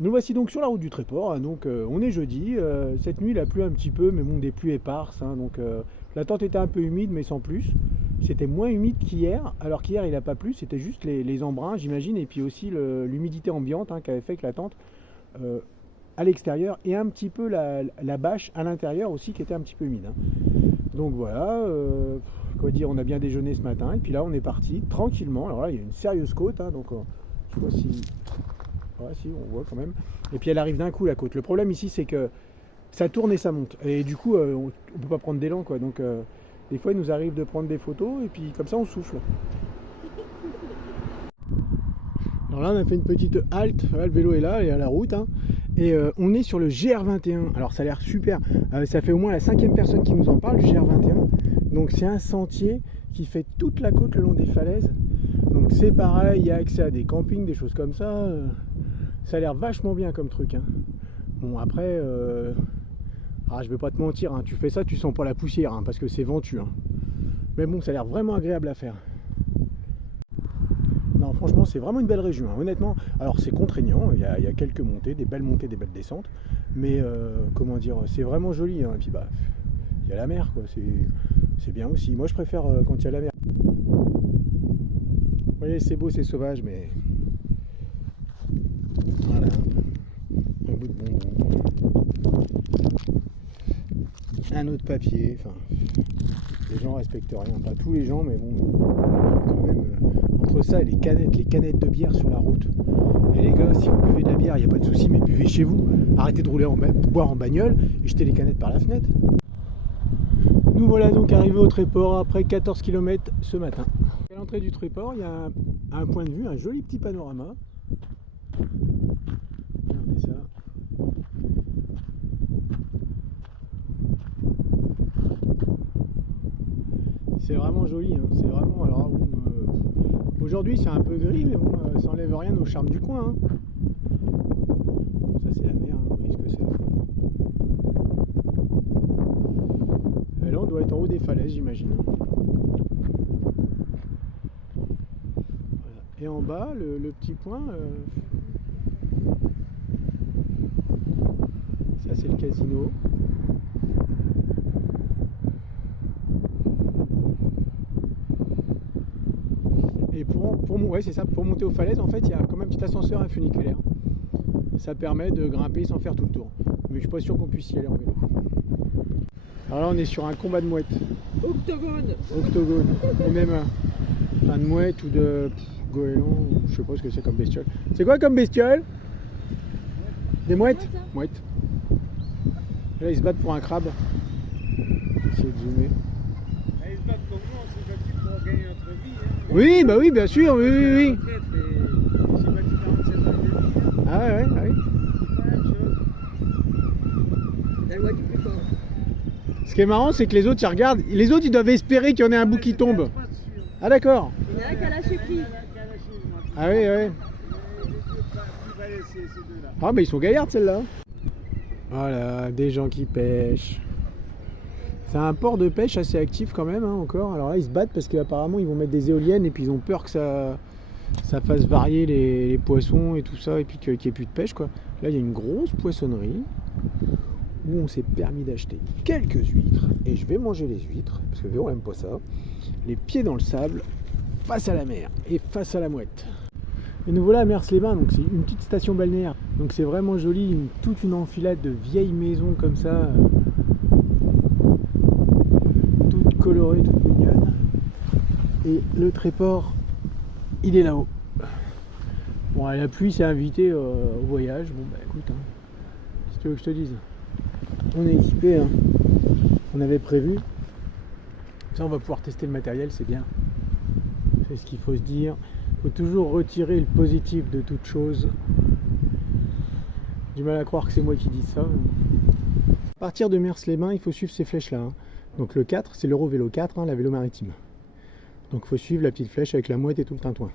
Nous voici donc sur la route du Tréport, hein, donc on est jeudi, cette nuit il a plu un petit peu mais bon des pluies éparses, hein, donc la tente était un peu humide mais sans plus. C'était moins humide qu'hier, alors qu'hier il n'a pas plu, c'était juste les embruns j'imagine et puis aussi l'humidité ambiante hein, qui avait fait que la tente euh, à l'extérieur et un petit peu la bâche à l'intérieur aussi qui était un petit peu humide. Hein. Donc voilà, quoi dire, on a bien déjeuné ce matin et puis là on est parti tranquillement. Alors là il y a une sérieuse côte, hein, donc je sais pas si... Ouais, si, on voit quand même. Et puis elle arrive d'un coup la côte. Le problème ici, c'est que ça tourne et ça monte. Et du coup, on ne peut pas prendre d'élan, quoi. Donc, des fois, il nous arrive de prendre des photos et puis comme ça, on souffle. Alors là, on a fait une petite halte. Voilà, le vélo est là, et à la route. Hein. Et on est sur le GR21. Alors, ça a l'air super. Ça fait au moins la 5e personne qui nous en parle, le GR21. Donc, c'est un sentier qui fait toute la côte le long des falaises. Donc, c'est pareil, il y a accès à des campings, des choses comme ça. Ça a l'air vachement bien comme truc. Hein. Bon, après, je vais pas te mentir, hein, tu fais ça, tu sens pas la poussière, hein, parce que c'est ventu. Hein. Mais bon, ça a l'air vraiment agréable à faire. Non, franchement, c'est vraiment une belle région. Hein. Honnêtement, alors c'est contraignant, il y a quelques montées, des belles descentes. Mais comment dire, c'est vraiment joli. Hein. Et puis, bah, il y a la mer, quoi. C'est bien aussi. Moi, je préfère quand il y a la mer. Vous voyez, c'est beau, c'est sauvage, mais voilà. Un bout de bonbon. Un autre papier. Enfin, les gens respectent rien. Pas tous les gens, mais bon, quand même. Entre ça et les canettes de bière sur la route. Et les gars, si vous buvez de la bière, il n'y a pas de souci, mais buvez chez vous. Arrêtez de rouler boire en bagnole et jetez les canettes par la fenêtre. Nous voilà donc arrivés au Tréport après 14 km ce matin. À l'entrée du Tréport, il y a un point de vue, un joli petit panorama. Regardez ça. C'est vraiment joli, hein. C'est vraiment. Alors, aujourd'hui c'est un peu gris, mais bon, ça enlève rien au charme du coin. Hein. Ça c'est la mer, hein. Vous voyez ce que c'est. Et là on doit être en haut des falaises, j'imagine. Voilà. Et en bas, le petit point, ça c'est le casino. Et ouais, c'est ça, pour monter aux falaises, en fait, il y a comme un petit ascenseur à funiculaire. Et ça permet de grimper sans faire tout le tour. Mais je suis pas sûr qu'on puisse y aller en vélo. Alors là, on est sur un combat de mouettes. Octogone. Et même de mouettes ou de goélands, je sais pas ce que c'est comme bestiole. C'est quoi comme bestiole? Des mouettes? Mouettes. Là, ils se battent pour un crabe. Essayer de zoomer. Ils se battent pour nous, on s'est battu pour gagner notre vie. Hein. Oui, bah oui, bien sûr, oui. On s'est battu 47 ans de vie. Ah ouais. C'est pas la même chose. La loi du plus fort. Ce qui est marrant, c'est que les autres, ils regardent. Les autres, ils doivent espérer qu'il y en ait un bout qui tombe. Ah d'accord. Il y en a un qui a lâché prise. Ah oui. Ah mais ils sont gaillards celles-là. Voilà, des gens qui pêchent. C'est un port de pêche assez actif quand même, hein, encore. Alors là, ils se battent parce qu'apparemment, ils vont mettre des éoliennes et puis ils ont peur que ça fasse varier les poissons et tout ça et puis qu'il n'y ait plus de pêche, quoi. Là, il y a une grosse poissonnerie où on s'est permis d'acheter quelques huîtres et je vais manger les huîtres parce que Véro aime pas ça. Les pieds dans le sable, face à la mer et face à la mouette. Et nous voilà à Mers-les-Bains, donc c'est une petite station balnéaire. Donc c'est vraiment joli, toute une enfilade de vieilles maisons comme ça, toutes colorées, toutes mignonnes. Et le Tréport, il est là-haut. Bon, la pluie s'est invitée au voyage. Bon, bah écoute, hein, si tu veux que je te dise, on est équipé, hein. On avait prévu. Ça, on va pouvoir tester le matériel, c'est bien. C'est ce qu'il faut se dire. Il faut toujours retirer le positif de toute chose. J'ai du mal à croire que c'est moi qui dis ça. À partir de Mers-les-Bains, il faut suivre ces flèches-là. Hein. Donc le 4, c'est l'Eurovélo 4, hein, la vélo maritime. Donc il faut suivre la petite flèche avec la mouette et tout le tintouin.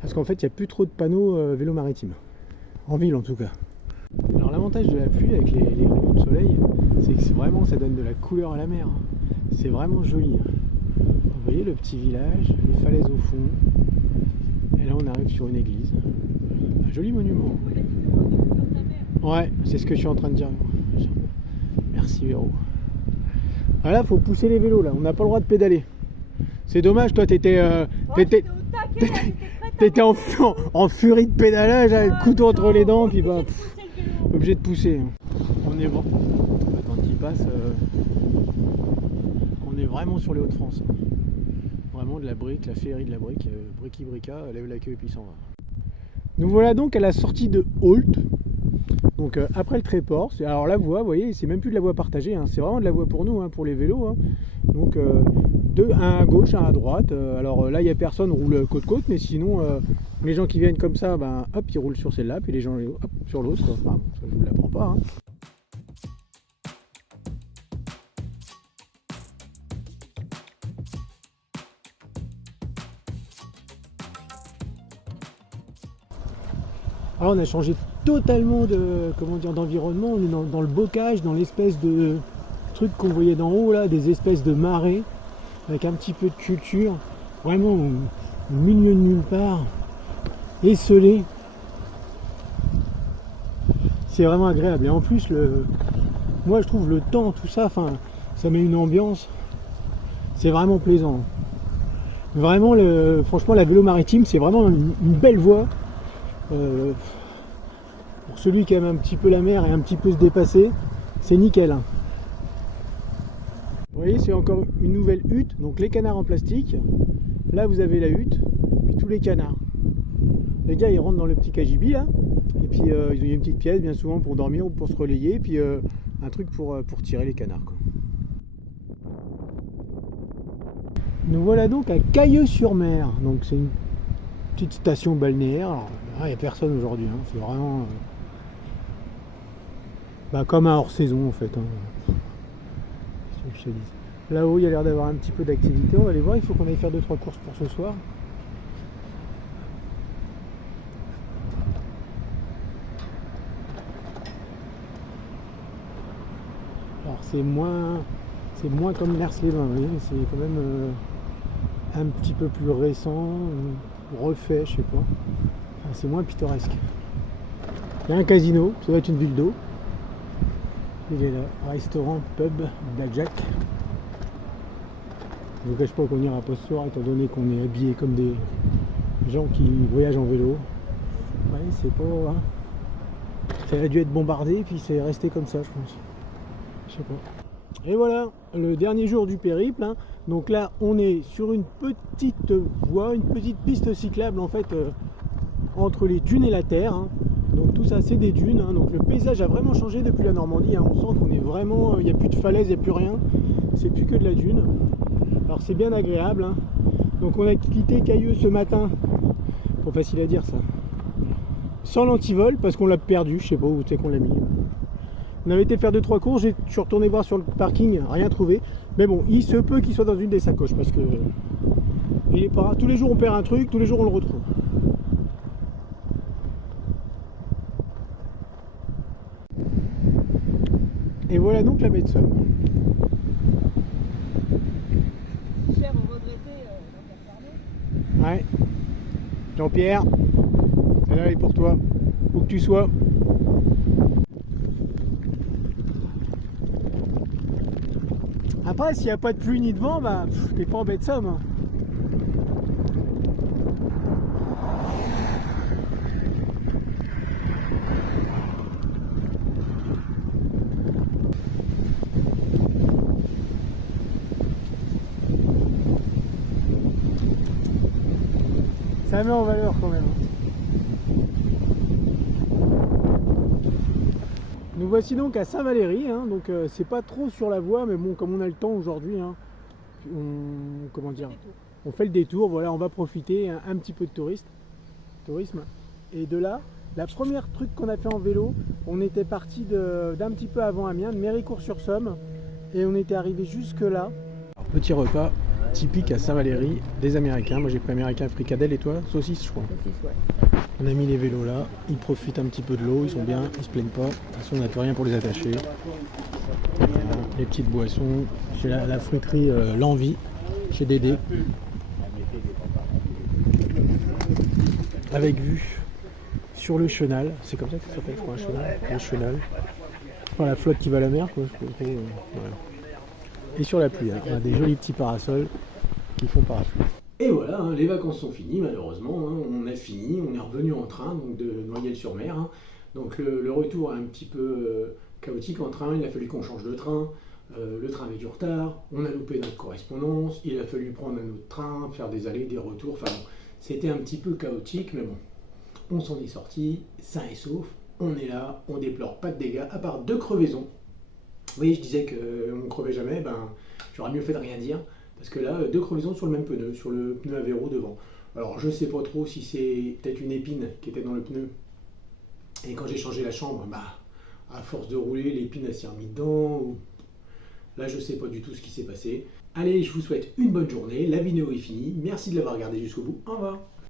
Parce qu'en fait, il n'y a plus trop de panneaux vélo maritime. En ville en tout cas. Alors l'avantage de la pluie avec les rayons de soleil, c'est que vraiment ça donne de la couleur à la mer. Hein. C'est vraiment joli. Hein. Vous voyez le petit village, les falaises au fond. Et là on arrive sur une église Un joli monument. Ouais, c'est ce que je suis en train de dire. Merci Véro. Voilà, faut pousser les vélos là, on n'a pas le droit de pédaler. C'est dommage, toi t'étais en furie de pédalage, le couteau entre les dents, puis bah, obligé de pousser. On est bon. Attends qu'il passe. On est vraiment sur les Hauts-de-France. Vraiment de la brique, la féerie de la brique, briqui-brica, lève la queue et puis s'en va. Nous voilà donc à la sortie de Holt. Donc après le Tréport, alors la voie, vous voyez, c'est même plus de la voie partagée, hein, c'est vraiment de la voie pour nous, hein, pour les vélos. Hein. Donc un à gauche, un à droite. Alors là il n'y a personne, on roule côte-côte, mais sinon les gens qui viennent comme ça, ben, hop, ils roulent sur celle-là, puis les gens hop, sur l'autre. Enfin, ça je ne vous l'apprends pas. Hein. Alors on a changé totalement d'environnement, on est dans le bocage, dans l'espèce de truc qu'on voyait d'en haut là, des espèces de marais avec un petit peu de culture, vraiment au milieu de nulle part, esselé. C'est vraiment agréable et en plus moi je trouve le temps, tout ça, ça met une ambiance, c'est vraiment plaisant. Vraiment franchement la vélo maritime c'est vraiment une belle voie. Pour celui qui aime un petit peu la mer et un petit peu se dépasser, c'est nickel. Vous voyez, c'est encore une nouvelle hutte, donc les canards en plastique. Là vous avez la hutte, puis tous les canards. Les gars ils rentrent dans le petit cagibi là, et puis ils ont une petite pièce bien souvent pour dormir ou pour se relayer, et puis un truc pour tirer les canards quoi. Nous voilà donc à Cailleux-sur-Mer, donc c'est une petite station balnéaire. Alors, il n'y a personne aujourd'hui, hein. C'est vraiment comme un hors-saison en fait. Hein. Là-haut, il y a l'air d'avoir un petit peu d'activité. On va aller voir, il faut qu'on aille faire 2-3 courses pour ce soir. Alors c'est moins comme Mers-les-Bains, vous voyez, c'est quand même un petit peu plus récent, refait, je sais pas. Enfin, c'est moins pittoresque. Il y a un casino, ça doit être une ville d'eau. Il est là, restaurant, pub, blackjack. Je ne vous cache pas qu'on ira pas ce soir étant donné qu'on est habillés comme des gens qui voyagent en vélo. Ouais, c'est pas. Hein. Ça a dû être bombardé puis c'est resté comme ça je pense. Je sais pas. Et voilà, le dernier jour du périple. Hein. Donc là on est sur une petite voie, une petite piste cyclable en fait entre les dunes et la terre. Hein. Donc tout ça c'est des dunes, hein. Donc le paysage a vraiment changé depuis la Normandie, hein. On sent qu'on est vraiment, il n'y a plus de falaise, il n'y a plus rien, c'est plus que de la dune. Alors c'est bien agréable, hein. Donc on a quitté Cailleux ce matin, pas facile à dire ça, sans l'antivol parce qu'on l'a perdu, je sais pas où c'est qu'on l'a mis. On avait été faire 2-3 courses, je suis retourné voir sur le parking, rien trouvé. Mais bon, il se peut qu'il soit dans une des sacoches parce que il est pas. Tous les jours on perd un truc, tous les jours on le retrouve. Et voilà donc la baie de Somme. Cher au regretté, Ouais. Jean-Pierre, celle-là elle est pour toi, où que tu sois. Après, s'il n'y a pas de pluie ni de vent, t'es pas en baie de Somme. Hein. Ça met en valeur quand même. Nous voici donc à Saint-Valery, hein, donc c'est pas trop sur la voie, mais bon, comme on a le temps aujourd'hui, hein, on fait le détour, voilà, on va profiter un petit peu de tourisme. Et de là, la première truc qu'on a fait en vélo, on était parti d'un petit peu avant Amiens, de Méricourt-sur-Somme, et on était arrivé jusque là. Alors, petit repas typique à Saint-Valery des Américains. Moi j'ai pris américain, fricadelle, et toi saucisse je crois. Saucisse, ouais. On a mis les vélos là, ils profitent un petit peu de l'eau, ils sont bien, ils se plaignent pas. De toute façon on n'a plus rien pour les attacher. Voilà, les petites boissons, chez la fruiterie L'Envie, chez Dédé. Avec vue sur le chenal. C'est comme ça que ça s'appelle, je crois, un chenal. Le chenal. Enfin, la flotte qui va à la mer, quoi. Voilà. Et sur la pluie, hein, on a des jolis petits parasols qui font parapluie. Et voilà, hein, les vacances sont finies malheureusement, hein, on a fini, on est revenu en train, donc de Noyelles-sur-Mer. Hein. Donc le retour est un petit peu chaotique en train, il a fallu qu'on change de train, le train avait du retard, on a loupé notre correspondance, il a fallu prendre un autre train, faire des allers, des retours, enfin bon, c'était un petit peu chaotique, mais bon, on s'en est sorti, sain et sauf, on est là, on déplore pas de dégâts, à part 2 crevaisons. Vous voyez, je disais qu'on ne crevait jamais, ben j'aurais mieux fait de rien dire. Parce que là, 2 crevaisons sur le même pneu, sur le pneu Avero devant. Alors je sais pas trop si c'est peut-être une épine qui était dans le pneu. Et quand j'ai changé la chambre, bah, à force de rouler, l'épine elle s'est remise dedans. Ou... Là je sais pas du tout ce qui s'est passé. Allez, je vous souhaite une bonne journée, la vidéo est finie. Merci de l'avoir regardé jusqu'au bout. Au revoir.